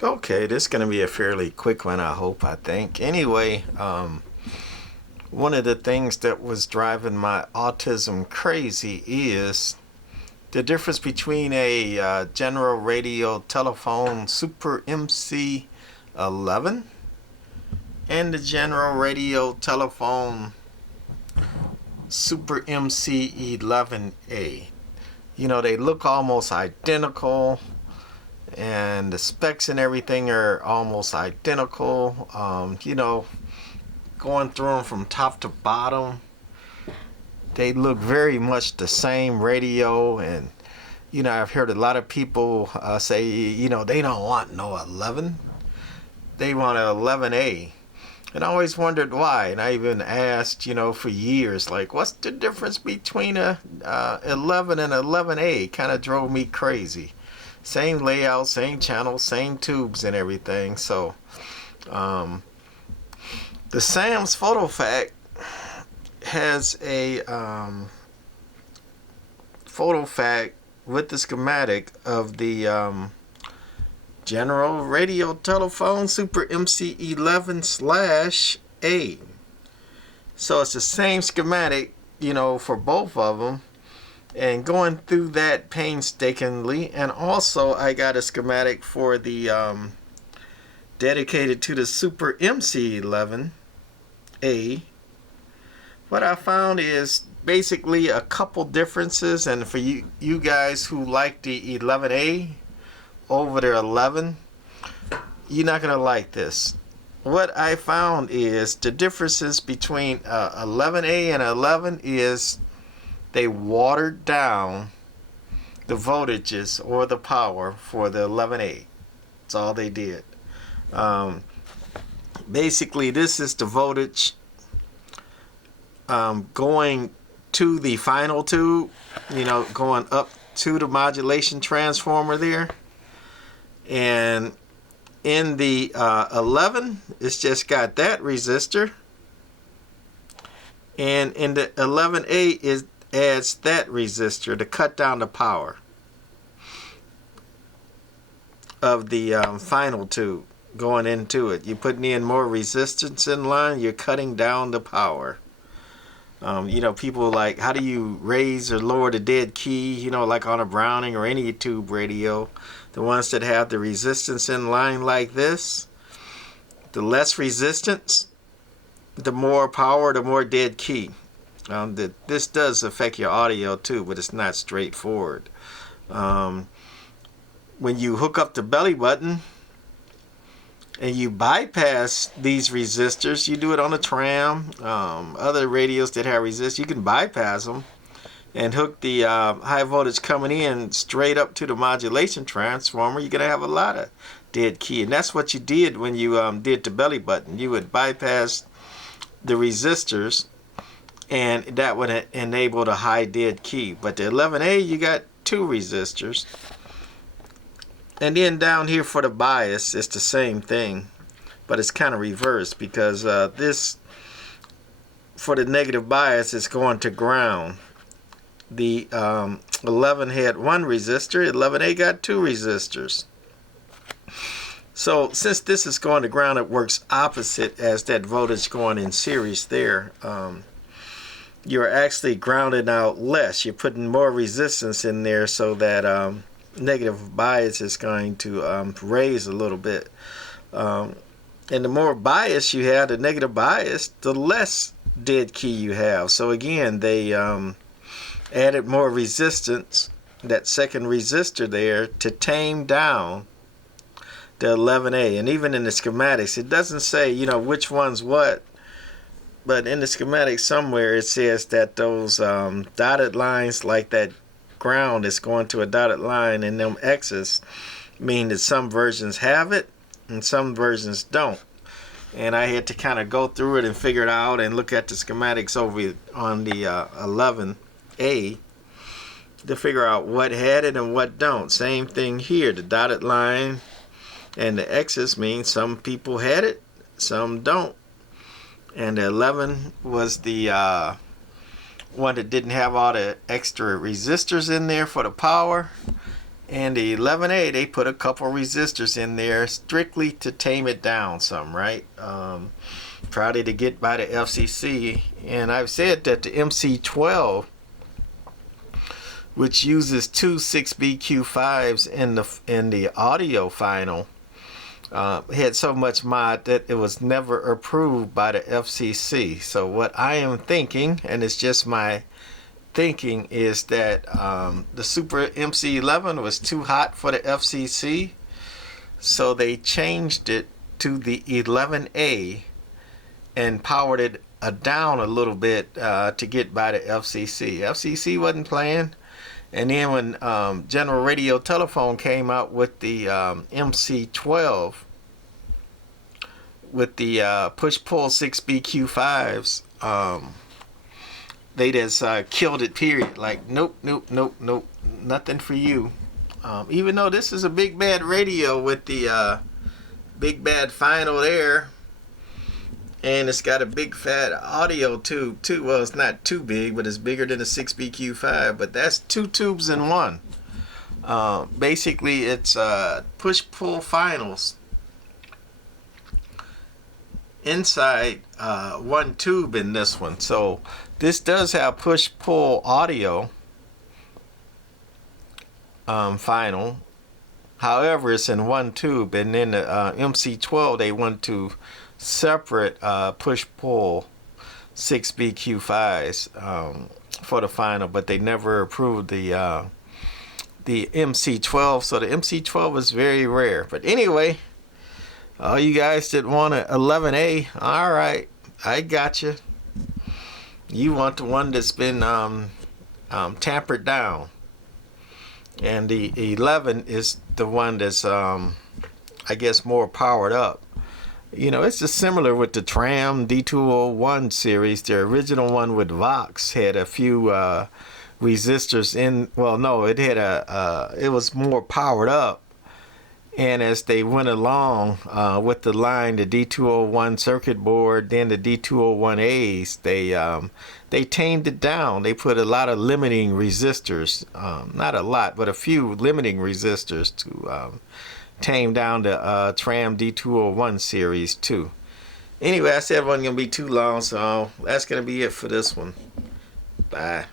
Okay, this is going to be a fairly quick one, I think. Anyway, one of the things that was driving my autism crazy is the difference between a general radio telephone Super MC-11 and the general radio telephone Super MC-11A. You know, they look almost identical, and the specs and everything are almost identical. Going through them from top to bottom, they look very much the same radio. And I've heard a lot of people say they don't want no 11, they want an 11A. And I always wondered why. And I even asked for years, like, what's the difference between a 11 and 11A? Kind of drove me crazy. Same layout, same channel, same tubes and everything. So the Sam's PhotoFact has a PhotoFact with the schematic of the general radio telephone Super MC-11/A. So it's the same schematic, for both of them. And going through that painstakingly, and also I got a schematic for the dedicated to the Super MC-11A. What I found is basically a couple differences, and for you guys who like the 11A over the 11, you're not gonna like this. What I found is the differences between 11A and 11 is they watered down the voltages or the power for the 11A. That's all they did. Basically, this is the voltage going to the final tube, going up to the modulation transformer there. And in the 11, it's just got that resistor. And in the 11A, adds that resistor to cut down the power of the final tube going into it. You're putting in more resistance in line, you're cutting down the power. People like, how do you raise or lower the dead key, like on a Browning or any tube radio? The ones that have the resistance in line like this, the less resistance, the more power, the more dead key. This does affect your audio too, but it's not straightforward. When you hook up the belly button and you bypass these resistors, you do it on a Tram, other radios that have resistors, you can bypass them and hook the high voltage coming in straight up to the modulation transformer. You're going to have a lot of dead key, and that's what you did when you did the belly button. You would bypass the resistors, and that would enable the high dead key. But the 11A, you got two resistors. And then down here for the bias, it's the same thing, but it's kind of reversed, because this, for the negative bias, is going to ground. The 11 had one resistor, 11A got two resistors. So since this is going to ground, it works opposite as that voltage going in series there. You're actually grounding out less. You're putting more resistance in there, so that negative bias is going to raise a little bit. And the more bias you have, the negative bias, the less dead key you have. So again, they added more resistance, that second resistor there, to tame down the 11A. And even in the schematics, it doesn't say, which one's what. But in the schematic somewhere, it says that those dotted lines, like that ground is going to a dotted line, and them X's mean that some versions have it and some versions don't. And I had to kind of go through it and figure it out and look at the schematics over on the 11A to figure out what had it and what don't. Same thing here. The dotted line and the X's mean some people had it, some don't. And the 11 was the one that didn't have all the extra resistors in there for the power. And the 11A, they put a couple resistors in there strictly to tame it down some, right? Probably to get by the FCC. And I've said that the MC-12, which uses two 6BQ5s in the audio final, had so much mod that it was never approved by the FCC. So what I am thinking, and it's just my thinking, is that the Super MC-11 was too hot for the FCC, so they changed it to the 11A and powered it down a little bit to get by the FCC. FCC wasn't playing. And then when General Radiotelephone came out with the MC-12 with the push-pull 6BQ5s, they just killed it, period. Like, nope, nope, nope, nope, nothing for you. Even though this is a big bad radio with the big bad final there, and it's got a big fat audio tube too. Well, it's not too big, but it's bigger than a 6BQ5, but that's two tubes in one. Basically, it's push-pull finals inside one tube in this one. So this does have push-pull audio final. However, it's in one tube, and then the MC-12, they went to separate push-pull 6BQ5s for the final, but they never approved the MC-12, so the MC-12 is very rare. But anyway, all you guys that want an 11A, all right, I got you. You want the one that's been tampered down, and the 11 is the one that's I guess more powered up. You know, it's just similar with the Tram D201 series. The original one with VOX had a few resistors in. Well, no, it had it was more powered up. And as they went along with the line, the D201 circuit board, then the D201As, they tamed it down. They put a lot of limiting resistors, not a lot, but a few limiting resistors to tame down the Tram D201 series too. Anyway, I said it wasn't going to be too long, so that's going to be it for this one. Bye.